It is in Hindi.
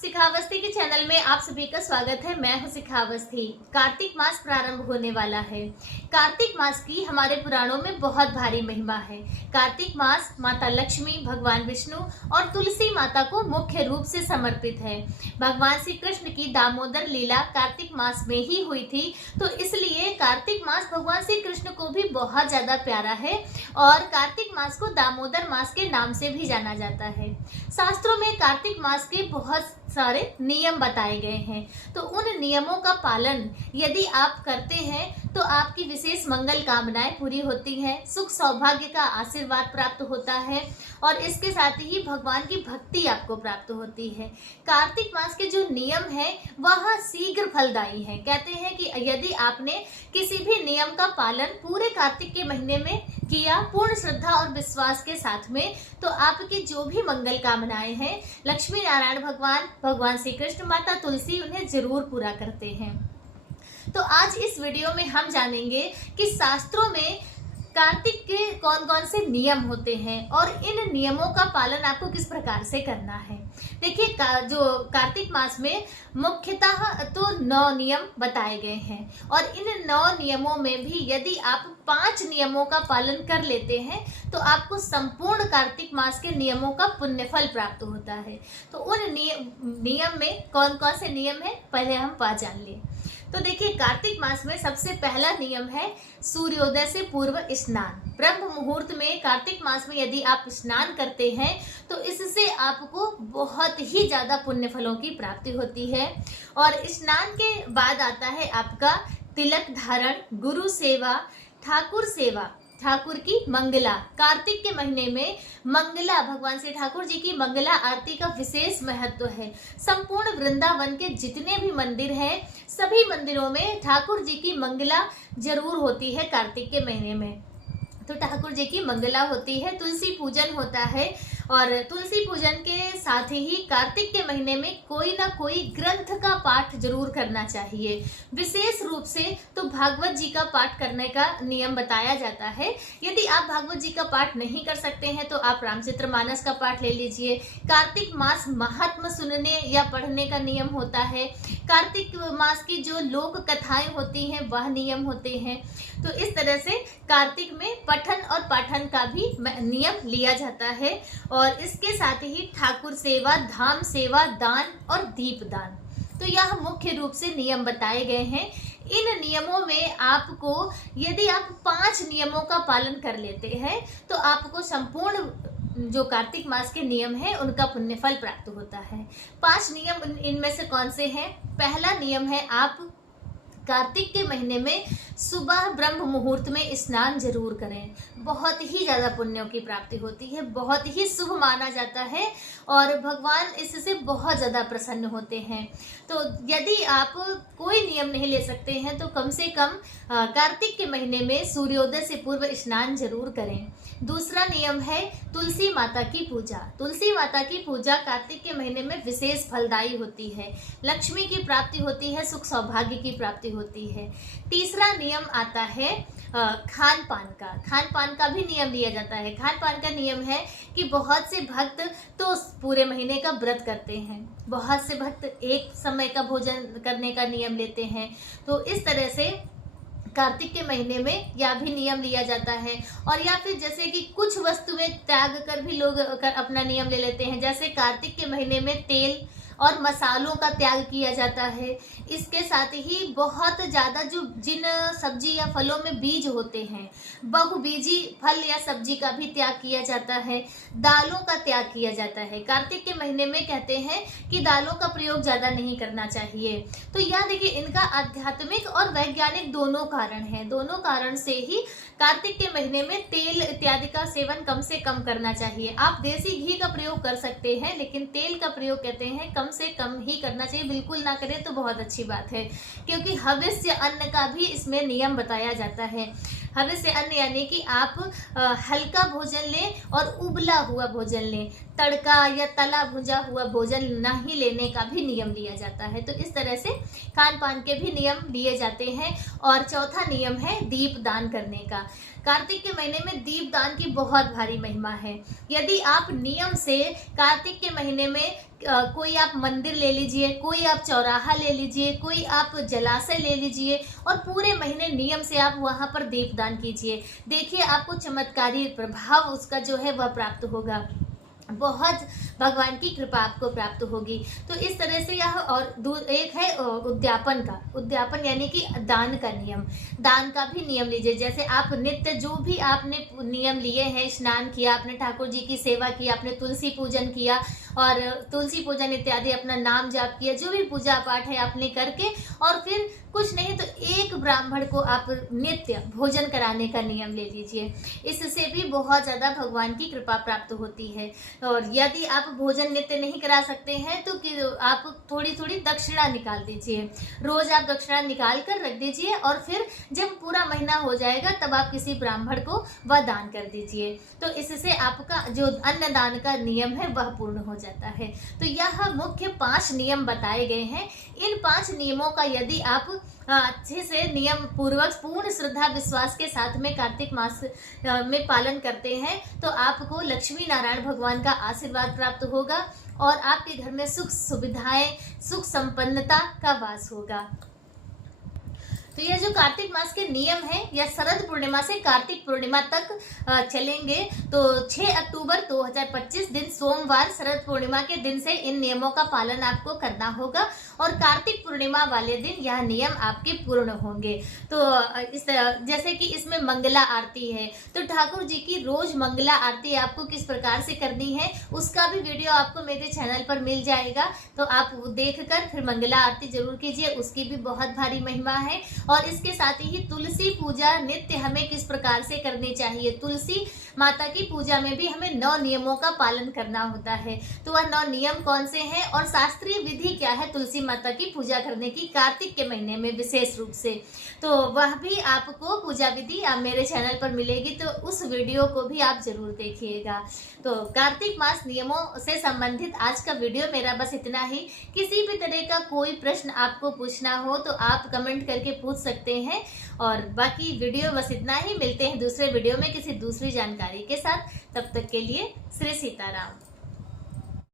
शिखावस्थी के चैनल में आप सभी का स्वागत है। मैं हूं शिखावस्थी। कार्तिक मास प्रारंभ होने वाला है। कार्तिक मास की हमारे पुराणों में बहुत भारी महिमा है। कार्तिक मास माता लक्ष्मी, भगवान विष्णु और तुलसी माता को मुख्य रूप से समर्पित है। भगवान श्री कृष्ण की दामोदर लीला कार्तिक मास में ही हुई थी, तो इसलिए कार्तिक मास भगवान श्री कृष्ण को भी बहुत ज्यादा प्यारा है और कार्तिक मास को दामोदर मास के नाम से भी जाना जाता है। शास्त्रों में कार्तिक मास के बहुत सारे नियम बताए गए हैं, तो उन नियमों का पालन यदि आप करते हैं तो आपकी विशेष मंगल कामनाएं पूरी होती हैं, सुख सौभाग्य का आशीर्वाद प्राप्त होता है और इसके साथ ही भगवान की भक्ति आपको प्राप्त होती है। कार्तिक मास के जो नियम है वह शीघ्र फलदायी है। कहते हैं कि यदि आपने किसी भी नियम का पालन पूरे कार्तिक के महीने में किया पूर्ण श्रद्धा और विश्वास के साथ में, तो आपकी जो भी मंगल कामनाएं हैं लक्ष्मी नारायण भगवान, भगवान श्री कृष्ण, माता तुलसी उन्हें जरूर पूरा करते हैं। तो आज इस वीडियो में हम जानेंगे कि शास्त्रों में कार्तिक के कौन कौन से नियम होते हैं और इन नियमों का पालन आपको किस प्रकार से करना है। देखिए, जो कार्तिक मास में मुख्यतः तो 9 नियम बताए गए हैं और इन 9 नियमों में भी यदि आप 5 नियमों का पालन कर लेते हैं तो आपको संपूर्ण कार्तिक मास के नियमों का पुण्यफल प्राप्त होता है। तो उन नियम में कौन कौन से नियम है पहले हम जान लें। तो देखिए, कार्तिक मास में सबसे पहला नियम है सूर्योदय से पूर्व स्नान। ब्रह्म मुहूर्त में कार्तिक मास में यदि आप स्नान करते हैं तो इससे आपको बहुत ही ज्यादा पुण्य फलों की प्राप्ति होती है। और स्नान के बाद आता है आपका तिलक धारण, गुरु सेवा, ठाकुर सेवा, ठाकुर की मंगला। कार्तिक के महीने में मंगला, भगवान श्री ठाकुर जी की मंगला आरती का विशेष महत्व है। संपूर्ण वृंदावन के जितने भी मंदिर हैं सभी मंदिरों में ठाकुर जी की मंगला जरूर होती है कार्तिक के महीने में। तो ठाकुर जी की मंगला होती है, तुलसी पूजन होता है और तुलसी पूजन के साथ ही कार्तिक के महीने में कोई ना कोई ग्रंथ का पाठ जरूर करना चाहिए। विशेष रूप से तो भागवत जी का पाठ करने का नियम बताया जाता है। यदि आप भागवत जी का पाठ नहीं कर सकते हैं तो आप रामचरितमानस का पाठ ले लीजिए। कार्तिक मास महात्म सुनने या पढ़ने का नियम होता है। कार्तिक मास की जो लोक कथाएं होती हैं वह नियम होते हैं। तो इस तरह से कार्तिक में पठन और पाठन का भी नियम लिया जाता है और इसके साथ ही ठाकुर सेवा, धाम सेवा, दान और दीप दान। तो यह मुख्य रूप से नियम बताए गए हैं। इन नियमों में आपको यदि आप 5 नियमों का पालन कर लेते हैं तो आपको संपूर्ण जो कार्तिक मास के नियम है उनका पुण्यफल प्राप्त होता है। 5 नियम इनमें से कौन से हैं? पहला नियम है आप कार्तिक के महीने में सुबह ब्रह्म मुहूर्त में स्नान जरूर करें। बहुत ही ज्यादा पुण्यों की प्राप्ति होती है, बहुत ही शुभ माना जाता है और भगवान इससे बहुत ज्यादा प्रसन्न होते हैं। तो यदि आप कोई नियम नहीं ले सकते हैं तो कम से कम कार्तिक के महीने में सूर्योदय से पूर्व स्नान जरूर करें। दूसरा नियम है तुलसी माता की पूजा। तुलसी माता की पूजा कार्तिक के महीने में विशेष फलदायी होती है। लक्ष्मी की प्राप्ति होती है, सुख सौभाग्य की प्राप्ति होती है। तीसरा नियम आता है खान पान का। खान पान का भी नियम लिया जाता है। खान पान का नियम है कि बहुत से भक्त तो पूरे महीने का व्रत करते हैं, बहुत से भक्त एक समय का भोजन करने का नियम लेते हैं। तो इस तरह से कार्तिक के महीने में यह भी नियम लिया जाता है। और या फिर जैसे कि कुछ वस्तुएं त्याग कर भी लोग अपना नियम ले लेते हैं। जैसे कार्तिक के महीने में तेल और मसालों का त्याग किया जाता है। इसके साथ ही बहुत ज़्यादा जो जिन सब्जी या फलों में बीज होते हैं, बहुबीजी फल या सब्जी का भी त्याग किया जाता है। दालों का त्याग किया जाता है। कार्तिक के महीने में कहते हैं कि दालों का प्रयोग ज़्यादा नहीं करना चाहिए। तो यह देखिए, इनका आध्यात्मिक और वैज्ञानिक दोनों कारण हैं। दोनों कारण से ही कार्तिक के महीने में तेल इत्यादि का सेवन कम से कम करना चाहिए। आप देसी घी का प्रयोग कर सकते हैं लेकिन तेल का प्रयोग कहते हैं कम से कम ही करना चाहिए। बिल्कुल ना करें तो बहुत अच्छी बात है, क्योंकि हविष्य अन्न का भी इसमें नियम बताया जाता है। हविष्य अन्न यानी कि आप हल्का भोजन लें और उबला हुआ भोजन लें। तड़का या तला भुंजा हुआ भोजन नहीं लेने का भी नियम लिया जाता है। तो इस तरह से खान पान के भी नियम लिए जाते हैं। और चौथा नियम है दीप दान करने का। कार्तिक के महीने में दीपदान की बहुत भारी महिमा है। यदि आप नियम से कार्तिक के महीने में कोई आप मंदिर ले लीजिए, कोई आप चौराहा ले लीजिए, कोई आप जलाशय ले लीजिए और पूरे महीने नियम से आप वहां पर दीपदान कीजिए, देखिए आपको चमत्कारी प्रभाव उसका जो है वह प्राप्त होगा। बहुत भगवान की कृपा आपको प्राप्त होगी। तो इस तरह से यह और एक है उद्यापन का, उद्यापन यानी कि दान का नियम। दान का भी नियम लीजिए, जैसे आप नित्य जो भी आपने नियम लिए हैं, स्नान किया, आपने ठाकुर जी की सेवा की, आपने तुलसी पूजन किया और तुलसी पूजन इत्यादि अपना नाम जाप किया, जो भी पूजा पाठ है आपने करके, और फिर कुछ नहीं तो एक ब्राह्मण को आप नित्य भोजन कराने का नियम ले लीजिए। इससे भी बहुत ज़्यादा भगवान की कृपा प्राप्त होती है। और यदि आप भोजन नित्य नहीं करा सकते हैं तो कि आप थोड़ी थोड़ी दक्षिणा निकाल दीजिए, रोज आप दक्षिणा निकाल कर रख दीजिए और फिर जब पूरा महीना हो जाएगा तब आप किसी ब्राह्मण को वह दान कर दीजिए। तो इससे आपका जो अन्नदान का नियम है वह पूर्ण हो जाता है। तो यह मुख्य 5 नियम बताए गए हैं। इन 5 नियमों का यदि आप अच्छे से नियम पूर्वक पूर्ण श्रद्धा विश्वास के साथ में कार्तिक मास में पालन करते हैं तो आपको लक्ष्मी नारायण भगवान का आशीर्वाद प्राप्त होगा और आपके घर में सुख सुविधाएं, सुख संपन्नता का वास होगा। तो यह जो कार्तिक मास के नियम है यह शरद पूर्णिमा से कार्तिक पूर्णिमा तक चलेंगे। तो 6 अक्टूबर 2025 दिन सोमवार शरद पूर्णिमा के दिन से इन नियमों का पालन आपको करना होगा और कार्तिक पूर्णिमा वाले दिन यह नियम आपके पूर्ण होंगे। तो इस जैसे कि इसमें मंगला आरती है, तो ठाकुर जी की रोज मंगला आरती आपको किस प्रकार से करनी है उसका भी वीडियो आपको मेरे चैनल पर मिल जाएगा। तो आप देखकर फिर मंगला आरती जरूर कीजिए, उसकी भी बहुत भारी महिमा है। और इसके साथ ही तुलसी पूजा नित्य हमें किस प्रकार से करनी चाहिए, तुलसी माता की पूजा में भी हमें 9 नियमों का पालन करना होता है। तो वह 9 नियम कौन से हैं और शास्त्रीय विधि क्या है तुलसी माता की पूजा करने की कार्तिक के महीने में विशेष रूप से, तो वह भी आपको पूजा विधि मेरे चैनल पर मिलेगी। तो उस वीडियो को भी आप जरूर देखिएगा। तो कार्तिक मास नियमों से संबंधित आज का वीडियो मेरा बस इतना ही। किसी भी तरह का कोई प्रश्न आपको पूछना हो तो आप कमेंट करके पूछ सकते हैं। और बाकी वीडियो बस इतना ही। मिलते हैं दूसरे वीडियो में किसी दूसरी जानकारी के साथ। तब तक के लिए श्री सीताराम।